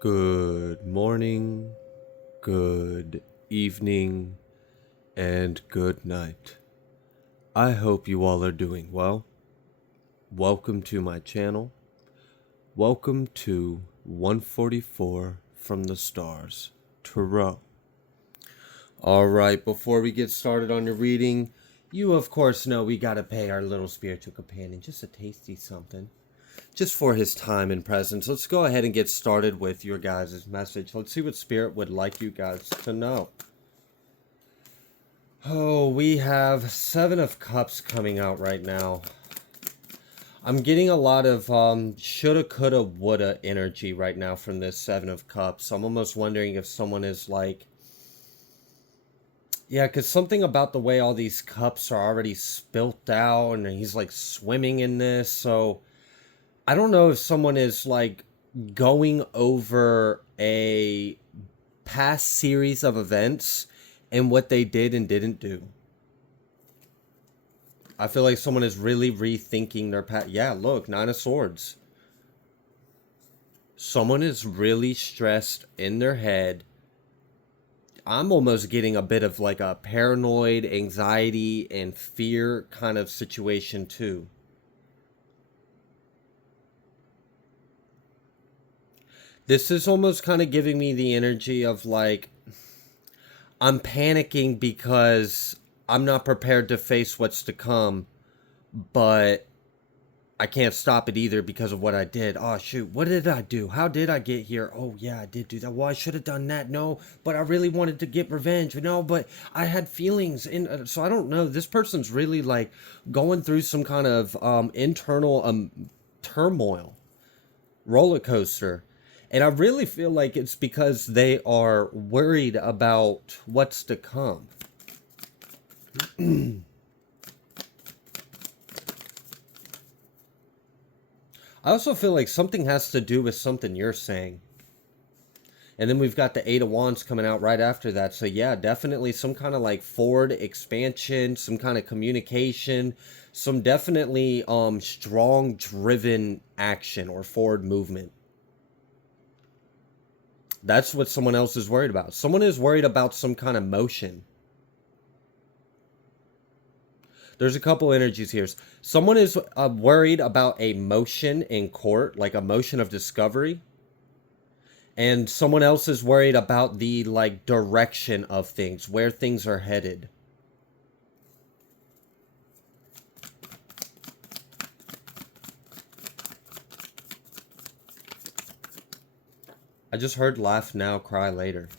Good morning, good evening, and good night. I hope you all are doing well. Welcome to my channel. Welcome to 144 from the Stars, Tarot. Alright, before we get started on your reading, you of course know we gotta pay our little spiritual companion just a tasty something. Just for his time and presence. Let's go ahead and get started with your guys' message. Let's see what Spirit would like you guys to know. Oh, we have Seven of Cups coming out right now. I'm getting a lot of shoulda, coulda, woulda energy right now from this Seven of Cups. I'm almost wondering if someone is like... Yeah, because something about the way all these cups are already spilt out and he's like swimming in this. So I don't know if someone is like going over a past series of events and what they did and didn't do. I feel like someone is really rethinking their past. Yeah, look, Nine of Swords. Someone is really stressed in their head. I'm almost getting a bit of like a paranoid, anxiety, and fear kind of situation too. This is almost kind of giving me the energy of like, I'm panicking because I'm not prepared to face what's to come, but I can't stop it either because of what I did. Oh, shoot. What did I do? How did I get here? Oh, yeah, I did do that. Well, I should have done that. No, but I really wanted to get revenge. No, but I had feelings. So I don't know. This person's really like going through some kind of internal turmoil, roller coaster. And I really feel like it's because they are worried about what's to come. I also feel like something has to do with something you're saying. And then we've got the Eight of Wands coming out right after that. So yeah, definitely some kind of like forward expansion, some kind of communication, some definitely strong driven action or forward movement. That's what someone else is worried about. Someone is worried about some kind of motion. There's a couple energies here. Someone is worried about a motion in court, like a motion of discovery. And someone else is worried about the like direction of things, where things are headed. I just heard laugh now, cry later.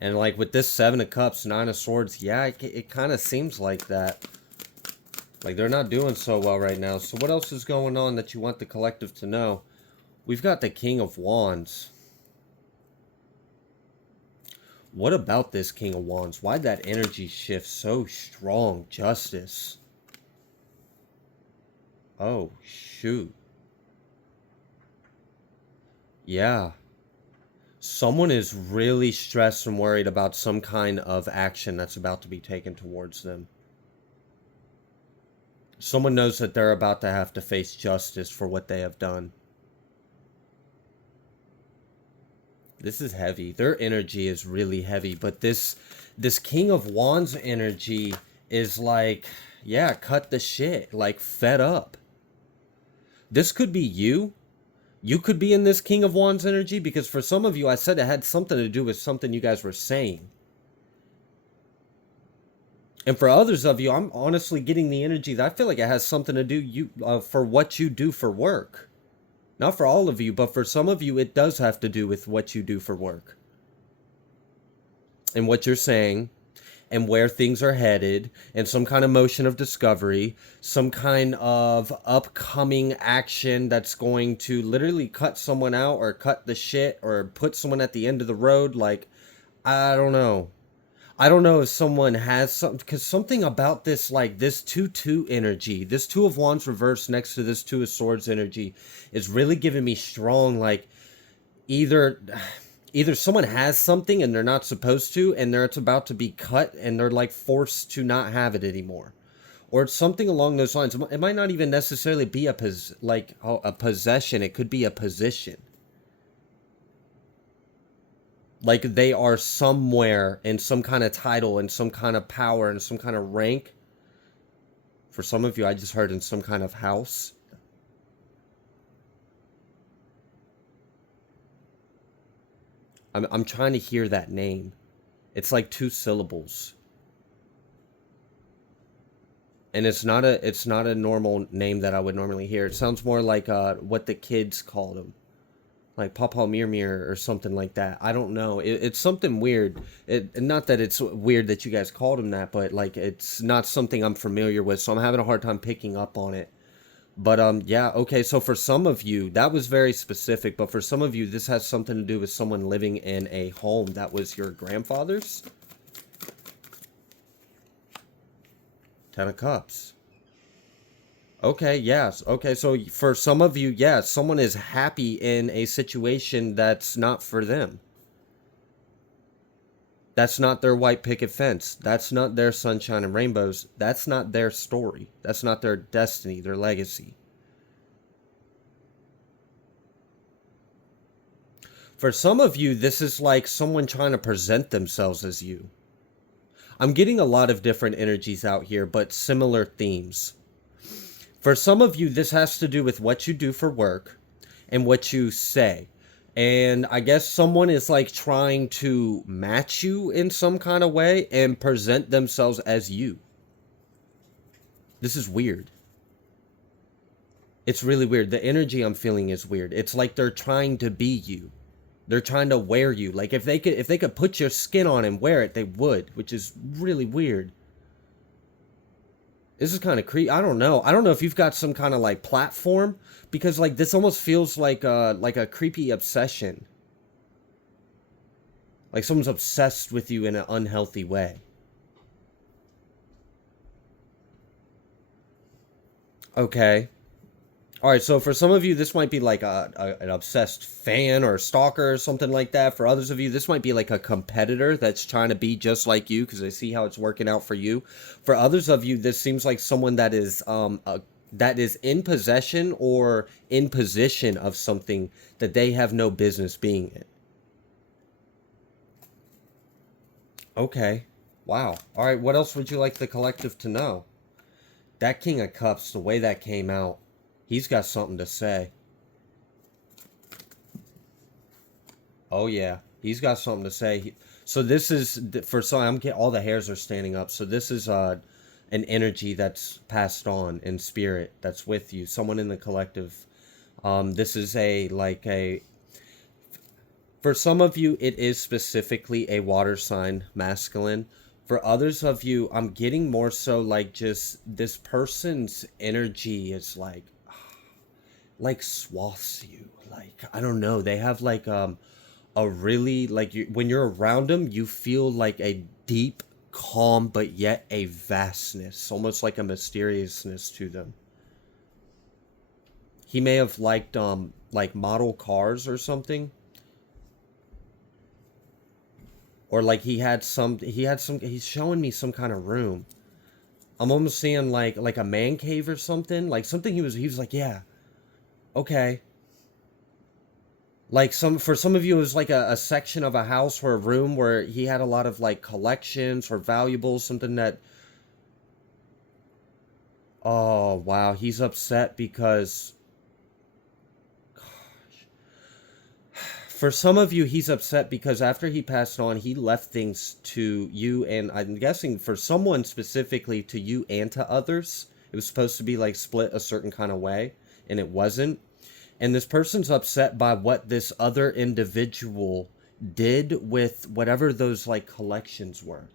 And like with this Seven of Cups, Nine of Swords, yeah, it kind of seems like that. Like they're not doing so well right now. So what else is going on that you want the collective to know? We've got the King of Wands. What about this King of Wands? Why'd that energy shift so strong? Justice. Oh, shoot. Yeah. Someone is really stressed and worried about some kind of action that's about to be taken towards them. Someone knows that they're about to have to face justice for what they have done. This is heavy. Their energy is really heavy, but this King of Wands energy is like, yeah, cut the shit, like fed up. This could be you. You could be in this King of Wands energy because for some of you, I said it had something to do with something you guys were saying. And for others of you, I'm honestly getting the energy that I feel like it has something to do for what you do for work. Not for all of you, but for some of you, it does have to do with what you do for work. And what you're saying, and where things are headed, and some kind of motion of discovery, some kind of upcoming action that's going to literally cut someone out or cut the shit or put someone at the end of the road. Like, I don't know. I don't know if someone has something, because something about this, like this 2-2 energy, this Two of Wands reversed next to this Two of Swords energy is really giving me strong, like either someone has something and they're not supposed to, and it's about to be cut and they're like forced to not have it anymore. Or it's something along those lines. It might not even necessarily be a possession. It could be a position. Like they are somewhere in some kind of title and some kind of power and some kind of rank. For some of you, I just heard in some kind of house. I'm trying to hear that name. It's like two syllables. And it's not a normal name that I would normally hear. It sounds more like what the kids called him. Like Papa Mir or something like that. I don't know. It's something weird. Not that it's weird that you guys called him that, but like it's not something I'm familiar with, so I'm having a hard time picking up on it. But yeah, okay, so for some of you, that was very specific, but for some of you, this has something to do with someone living in a home that was your grandfather's. Ten of Cups. Okay, yes. Okay, so for some of you, yes, someone is happy in a situation that's not for them. That's not their white picket fence. That's not their sunshine and rainbows. That's not their story. That's not their destiny, their legacy. For some of you, this is like someone trying to present themselves as you. I'm getting a lot of different energies out here, but similar themes. For some of you, this has to do with what you do for work and what you say. And I guess someone is like trying to match you in some kind of way and present themselves as you. This is weird. It's really weird. The energy I'm feeling is weird. It's like they're trying to be you. They're trying to wear you. Like if they could put your skin on and wear it, they would, which is really weird. This is kind of creepy. I don't know. I don't know if you've got some kind of like platform, because like this almost feels like a creepy obsession. Like someone's obsessed with you in an unhealthy way. Okay. All right, so for some of you, this might be like an obsessed fan or stalker or something like that. For others of you, this might be like a competitor that's trying to be just like you because they see how it's working out for you. For others of you, this seems like someone that is in possession or in position of something that they have no business being in. Okay. Wow. All right, what else would you like the collective to know? That King of Cups, the way that came out, he's got something to say. Oh yeah, he's got something to say. So this is for some. I'm getting all the hairs are standing up. So this is an energy that's passed on in spirit that's with you. Someone in the collective. This is a like a. For some of you, it is specifically a water sign, masculine. For others of you, I'm getting more so like just this person's energy is like swaths you. Like I don't know. They have like a really like when you're around them, you feel like a deep calm, but yet a vastness, almost like a mysteriousness to them. He may have liked like model cars or something, or like he had some he's showing me some kind of room. I'm almost seeing like a man cave or something, like something he was like, yeah, okay. Like some for some of you it was like a section of a house or a room where he had a lot of like collections or valuables, something that. Oh wow, he's upset because for some of you he's upset because after he passed on he left things to you, and I'm guessing for someone specifically to you and to others. It was supposed to be like split a certain kind of way, and it wasn't. And this person's upset by what this other individual did with whatever those like collections were.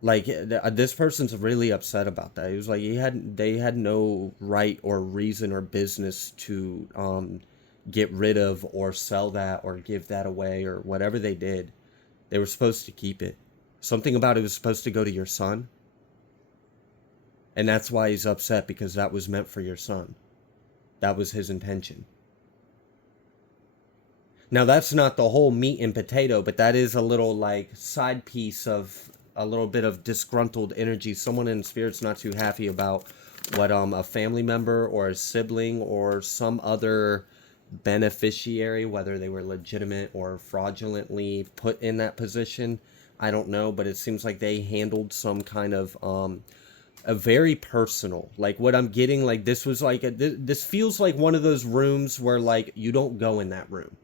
Like this person's really upset about that. He was like they had no right or reason or business to get rid of or sell that or give that away or whatever they did. They were supposed to keep it. Something about it was supposed to go to your son, and that's why he's upset, because that was meant for your son. That was his intention. Now that's not the whole meat and potato, but that is a little like side piece of a little bit of disgruntled energy. Someone in spirit's not too happy about what a family member or a sibling or some other beneficiary, whether they were legitimate or fraudulently put in that position. I don't know, but it seems like they handled some kind of a very personal, like what I'm getting, like this was like this feels like one of those rooms where like you don't go in that room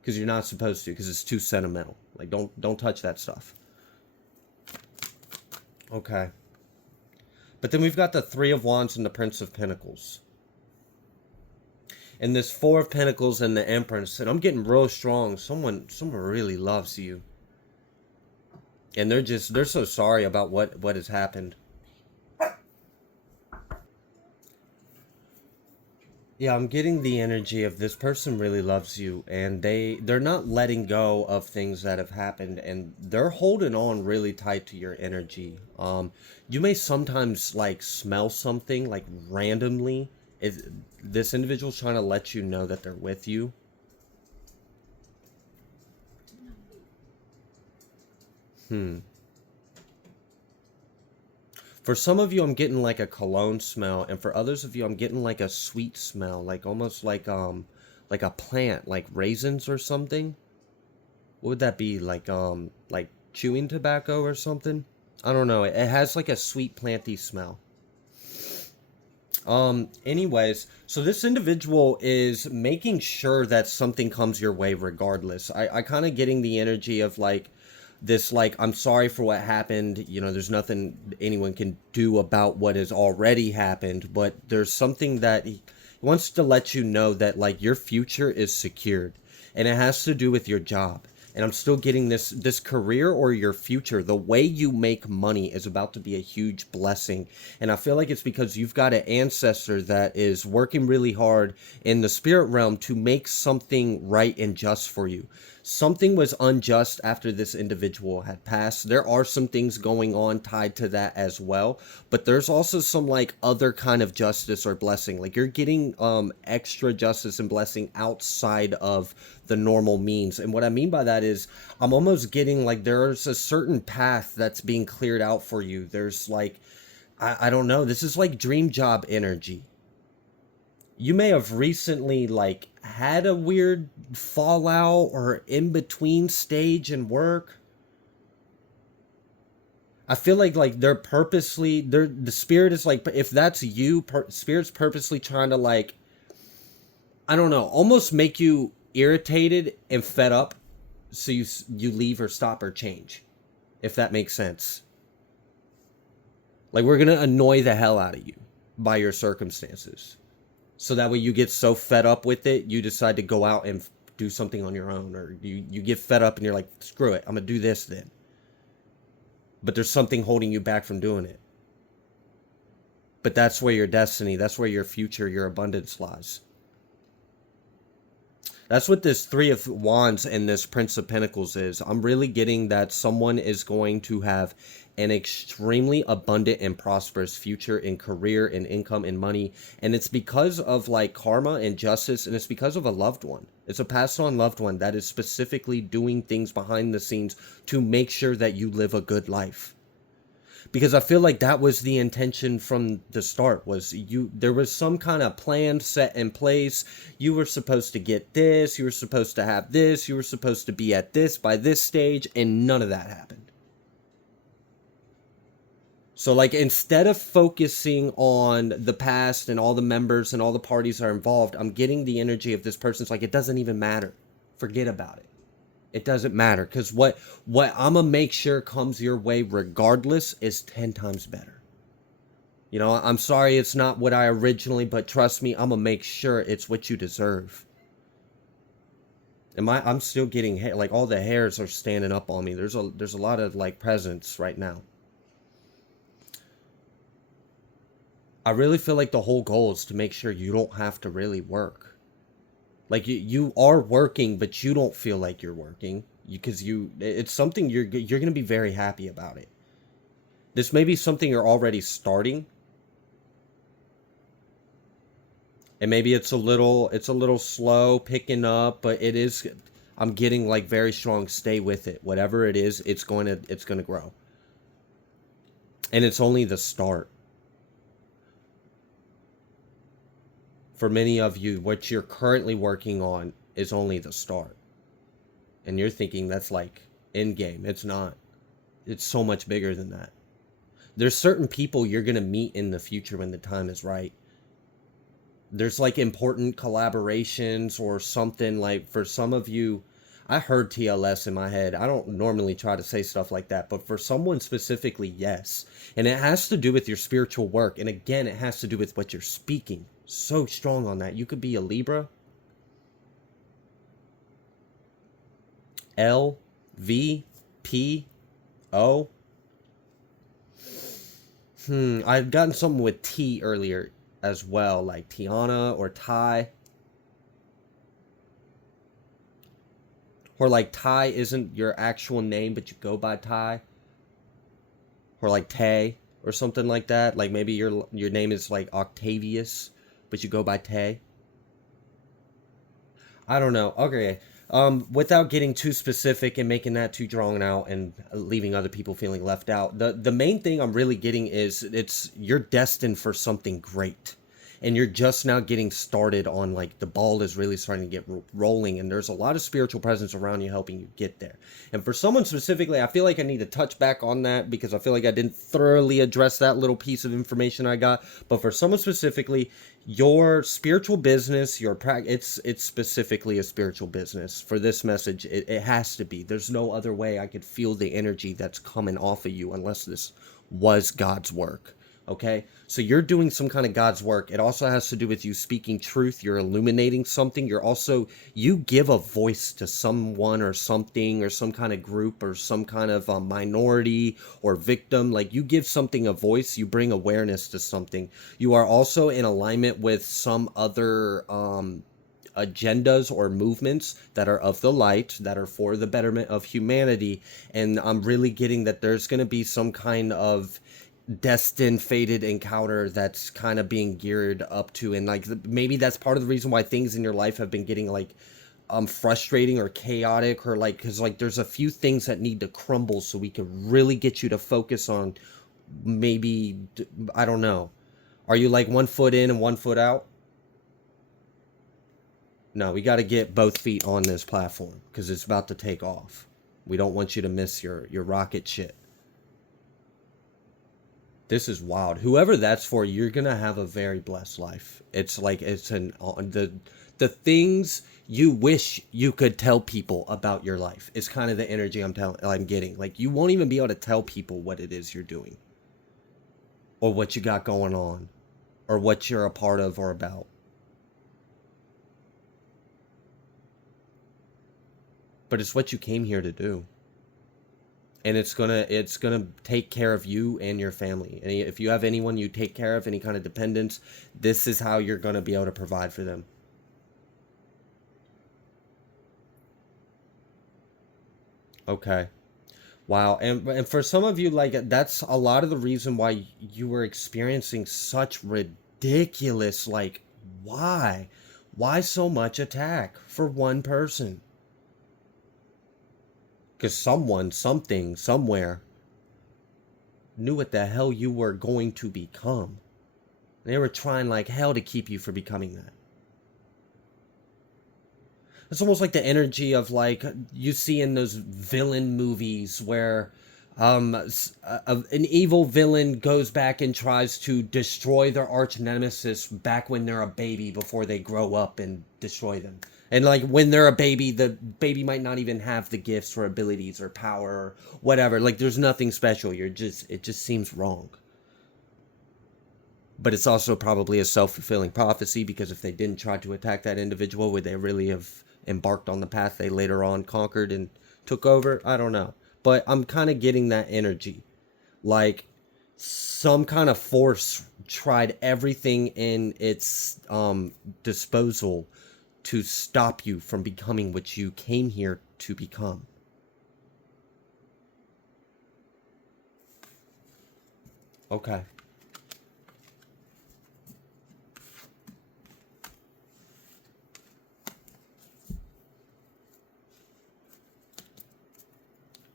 because you're not supposed to, because it's too sentimental. Like don't touch that stuff. Okay. But then we've got the Three of Wands and the Prince of Pentacles. And this Four of Pentacles and the Empress, and I'm getting real strong. Someone really loves you. And they're so sorry about what has happened. Yeah, I'm getting the energy of this person really loves you, and they're not letting go of things that have happened, and they're holding on really tight to your energy. You may sometimes like smell something like randomly. Is this individual's trying to let you know that they're with you? For some of you, I'm getting like a cologne smell, and for others of you, I'm getting like a sweet smell, like almost like a plant, like raisins or something. What would that be? Like chewing tobacco or something? I don't know. It has like a sweet planty smell. Anyways, so this individual is making sure that something comes your way regardless. I kind of getting the energy of like this, like, I'm sorry for what happened. You know, there's nothing anyone can do about what has already happened, but there's something that he wants to let you know that like your future is secured, and it has to do with your job. And I'm still getting this career or your future. The way you make money is about to be a huge blessing. And I feel like it's because you've got an ancestor that is working really hard in the spirit realm to make something right and just for you. Something was unjust after this individual had passed. There are some things going on tied to that as well, but there's also some like other kind of justice or blessing. Like you're getting extra justice and blessing outside of the normal means. And what I mean by that is I'm almost getting like there's a certain path that's being cleared out for you. There's like I don't know, this is like dream job energy. You may have recently like had a weird fallout or in between stage in work. I feel like they're purposely, they're the spirit is like, if that's you, spirit's purposely trying to like, I don't know, almost make you irritated and fed up, so you leave or stop or change, if that makes sense. Like we're gonna annoy the hell out of you by your circumstances, so that way you get so fed up with it, you decide to go out and do something on your own, or you get fed up and you're like, screw it, I'm gonna do this then. But there's something holding you back from doing it. But that's where your destiny, that's where your future, your abundance lies. That's what this Three of Wands and this Prince of Pentacles is. I'm really getting that someone is going to have an extremely abundant and prosperous future in career and income and money. And it's because of like karma and justice, and it's because of a loved one. It's a passed on loved one that is specifically doing things behind the scenes to make sure that you live a good life. Because I feel like that was the intention from the start, was there was some kind of plan set in place. You were supposed to get this, you were supposed to have this, you were supposed to be at this by this stage, and none of that happened. So like instead of focusing on the past and all the members and all the parties are involved, I'm getting the energy of this person's like, it doesn't even matter, forget about it. It doesn't matter, because what I'm gonna make sure comes your way regardless is 10 times better. You know, I'm sorry it's not what I originally, but trust me, I'm gonna make sure it's what you deserve. And I'm still getting hair, like all the hairs are standing up on me. There's a lot of like presence right now. I really feel like the whole goal is to make sure you don't have to really work. Like you are working, but you don't feel like you're working, because it's something you're going to be very happy about it. This may be something you're already starting, and maybe it's a little slow picking up, but it is. I'm getting like very strong. Stay with it. Whatever it is, it's going to grow, and it's only the start. For many of you, what you're currently working on is only the start. And you're thinking that's like end game. It's not. It's so much bigger than that. There's certain people you're going to meet in the future when the time is right. There's like important collaborations or something. Like for some of you, I heard TLS in my head. I don't normally try to say stuff like that, but for someone specifically, yes. And it has to do with your spiritual work. And again, it has to do with what you're speaking. So strong on that. You could be a Libra. L, V, P, O. I've gotten something with T earlier as well, like Tiana or Ty. Or like Ty isn't your actual name, but you go by Ty. Or like Tay or something like that. Like maybe your name is like Octavius, but you go by Tay. I don't know. Okay. Without getting too specific and making that too drawn out and leaving other people feeling left out, the main thing I'm really getting is you're destined for something great. And you're just now getting started on, like, the ball is really starting to get rolling, and there's a lot of spiritual presence around you helping you get there. And for someone specifically, I feel like I need to touch back on that because I feel like I didn't thoroughly address that little piece of information I got. But for someone specifically, your spiritual business, it's specifically a spiritual business. For this message, it has to be. There's no other way I could feel the energy that's coming off of you unless this was God's work. Okay, so you're doing some kind of God's work. It also has to do with you speaking truth. You're illuminating something. You give a voice to someone or something or some kind of group or some kind of minority or victim. Like, you give something a voice. You bring awareness to something. You are also in alignment with some other agendas or movements that are of the light, that are for the betterment of humanity. And I'm really getting that there's going to be some kind of destined fated encounter that's kind of being geared up to, and like maybe that's part of the reason why things in your life have been getting like frustrating or chaotic, or like because like there's a few things that need to crumble so we can really get you to focus on maybe, I don't know, are you like 1 foot in and 1 foot out? No, we got to get both feet on this platform because it's about to take off. We don't want you to miss your rocket shit. This is wild. Whoever that's for, you're gonna have a very blessed life. It's like the things you wish you could tell people about your life. It's kind of the energy I'm getting. Like, you won't even be able to tell people what it is you're doing, or what you got going on, or what you're a part of or about. But it's what you came here to do. And it's gonna take care of you and your family. And if you have anyone you take care of, any kind of dependents, this is how you're gonna be able to provide for them. Okay. Wow. And for some of you, like, that's a lot of the reason why you were experiencing such ridiculous, like, why? Why so much attack for one person? Because someone, something, somewhere knew what the hell you were going to become. They were trying like hell to keep you from becoming that. It's almost like the energy of, like, you see in those villain movies where an evil villain goes back and tries to destroy their arch nemesis back when they're a baby before they grow up and destroy them. And like when they're a baby, the baby might not even have the gifts or abilities or power or whatever. Like, there's nothing special. It just seems wrong. But it's also probably a self-fulfilling prophecy, because if they didn't try to attack that individual, would they really have embarked on the path they later on conquered and took over? I don't know. But I'm kind of getting that energy. Like, some kind of force tried everything in its disposal to stop you from becoming what you came here to become. Okay.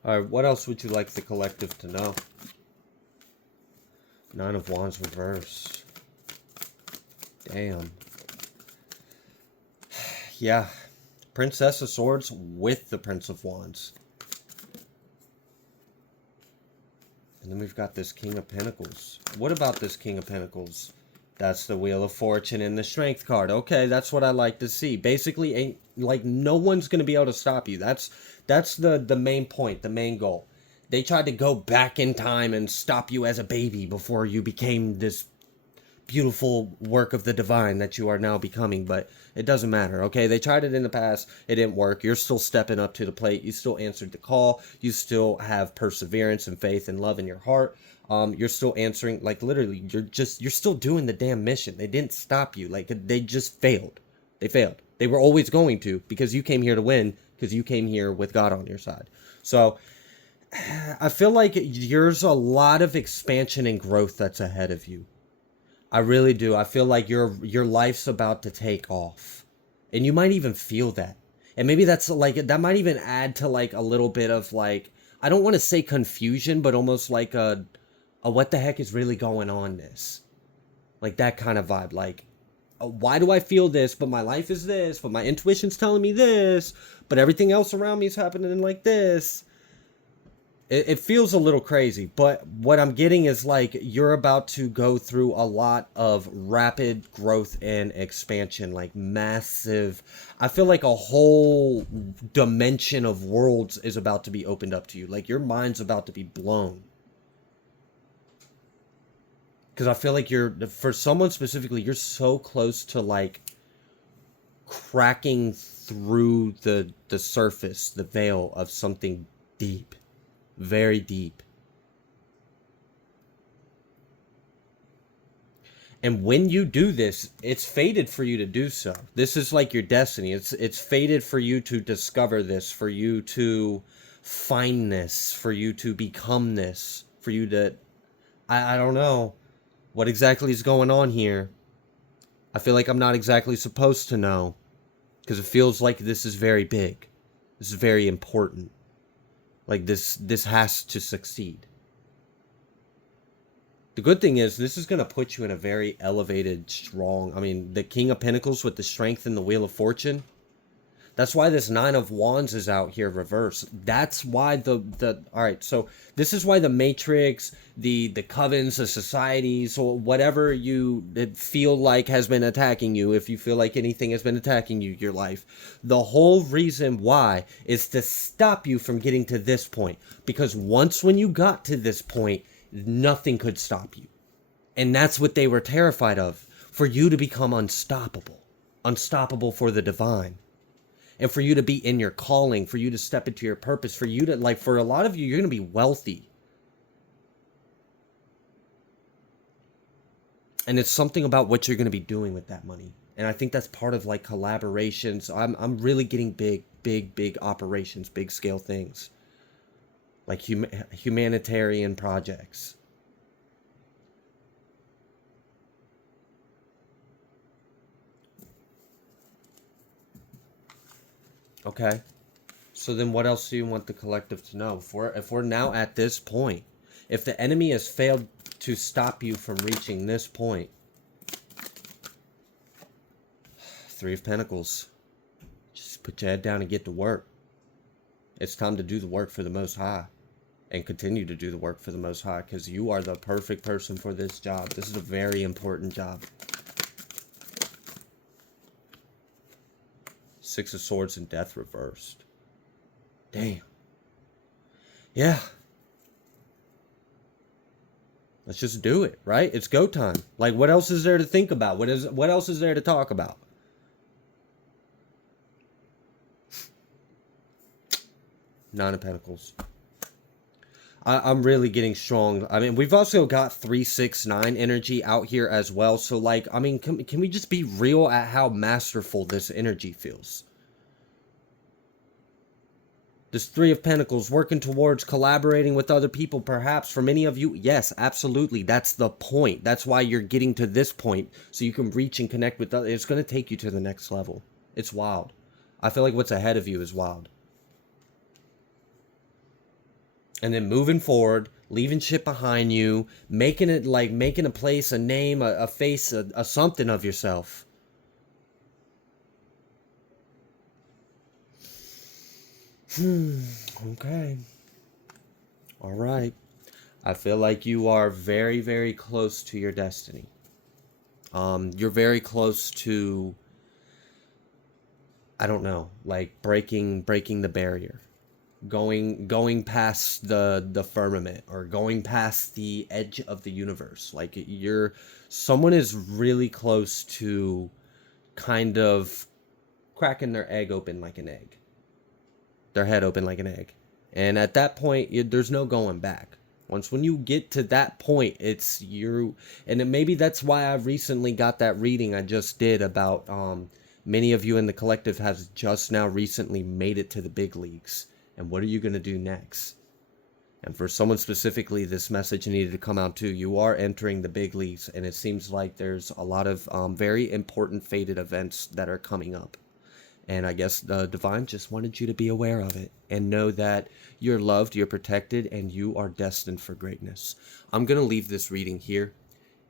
All right, what else would you like the collective to know? 9 of Wands reverse. Damn. Yeah. Princess of Swords with the Prince of Wands. And then we've got this King of Pentacles. What about this King of Pentacles? That's the Wheel of Fortune and the Strength card. Okay, that's what I like to see. Basically, ain't like no one's going to be able to stop you. That's the main point, the main goal. They tried to go back in time and stop you as a baby before you became this beautiful work of the divine that you are now becoming, but it doesn't matter. Okay, they tried it in the past, it didn't work. You're still stepping up to the plate. You still answered the call. You still have perseverance and faith and love in your heart. You're still answering, like literally you're still doing the damn mission. They didn't stop you. Like they just failed. They were always going to, because you came here to win, because you came here with God on your side. So I feel like there's a lot of expansion and growth that's ahead of you. I really do. I feel like your life's about to take off. And you might even feel that. And maybe that's like, that might even add to like a little bit of like, I don't want to say confusion, but almost like a what the heck is really going on this. Like that kind of vibe. Like, why do I feel this, but my life is this, but my intuition's telling me this, but everything else around me is happening like this. It feels a little crazy, but what I'm getting is like you're about to go through a lot of rapid growth and expansion, like massive. I feel like a whole dimension of worlds is about to be opened up to you. Like your mind's about to be blown. Because I feel like for someone specifically, you're so close to like cracking through the surface, the veil of something deep. Very deep. And when you do this, it's fated for you to do so. This is like your destiny. It's fated for you to discover this, for you to find this, for you to become this, for you to... I don't know what exactly is going on here. I feel like I'm not exactly supposed to know, because it feels like this is very big. This is very important. Like this has to succeed. The good thing is this is going to put you in a very elevated, strong... I mean, the King of Pentacles with the Strength and the Wheel of Fortune. That's why this Nine of Wands is out here reversed. That's why the all right, so this is why the Matrix, the covens, the societies, or whatever you feel like has been attacking you, if you feel like anything has been attacking you, your life, the whole reason why is to stop you from getting to this point. Because once when you got to this point, nothing could stop you. And that's what they were terrified of, for you to become unstoppable. Unstoppable for the divine. And for you to be in your calling, for you to step into your purpose, for you to, like, for a lot of you, you're going to be wealthy. And it's something about what you're going to be doing with that money. And I think that's part of, like, collaborations. I'm really getting big operations, big scale things. Like humanitarian projects. Okay. So then what else do you want the collective to know? If we're now at this point, if the enemy has failed to stop you from reaching this point, Three of Pentacles. Just put your head down and get to work. It's time to do the work for the Most High. And continue to do the work for the Most High, because you are the perfect person for this job. This is a very important job. Six of Swords and Death reversed. Damn. Yeah. Let's just do it, right? It's go time. Like, what else is there to think about? What else is there to talk about? Nine of Pentacles. I'm really getting strong. I mean, we've also got 369 energy out here as well. So, like, I mean, can we just be real at how masterful this energy feels? This Three of Pentacles, working towards collaborating with other people, perhaps. For many of you, yes, absolutely. That's the point. That's why you're getting to this point, so you can reach and connect with others. It's going to take you to the next level. It's wild. I feel like what's ahead of you is wild. And then moving forward, leaving shit behind you, making it, like, making a place, a name, a face, a something of yourself. Okay. All right. I feel like you are very, very close to your destiny. You're very close to, I don't know, like breaking the barrier, going past the firmament, or going past the edge of the universe. Like someone is really close to kind of cracking their egg open like an egg, their head open like an egg. And at that point, there's no going back. Once when you get to that point, it's you. And maybe that's why I recently got that reading I just did about many of you in the collective has just now recently made it to the big leagues. And what are you going to do next? And for someone specifically, this message needed to come out too. You are entering the big leagues, and it seems like there's a lot of very important fated events that are coming up. And I guess the divine just wanted you to be aware of it and know that you're loved, you're protected, and you are destined for greatness. I'm going to leave this reading here.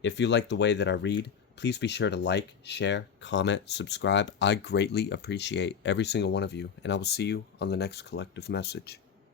If you like the way that I read, please be sure to like, share, comment, subscribe. I greatly appreciate every single one of you, and I will see you on the next collective message.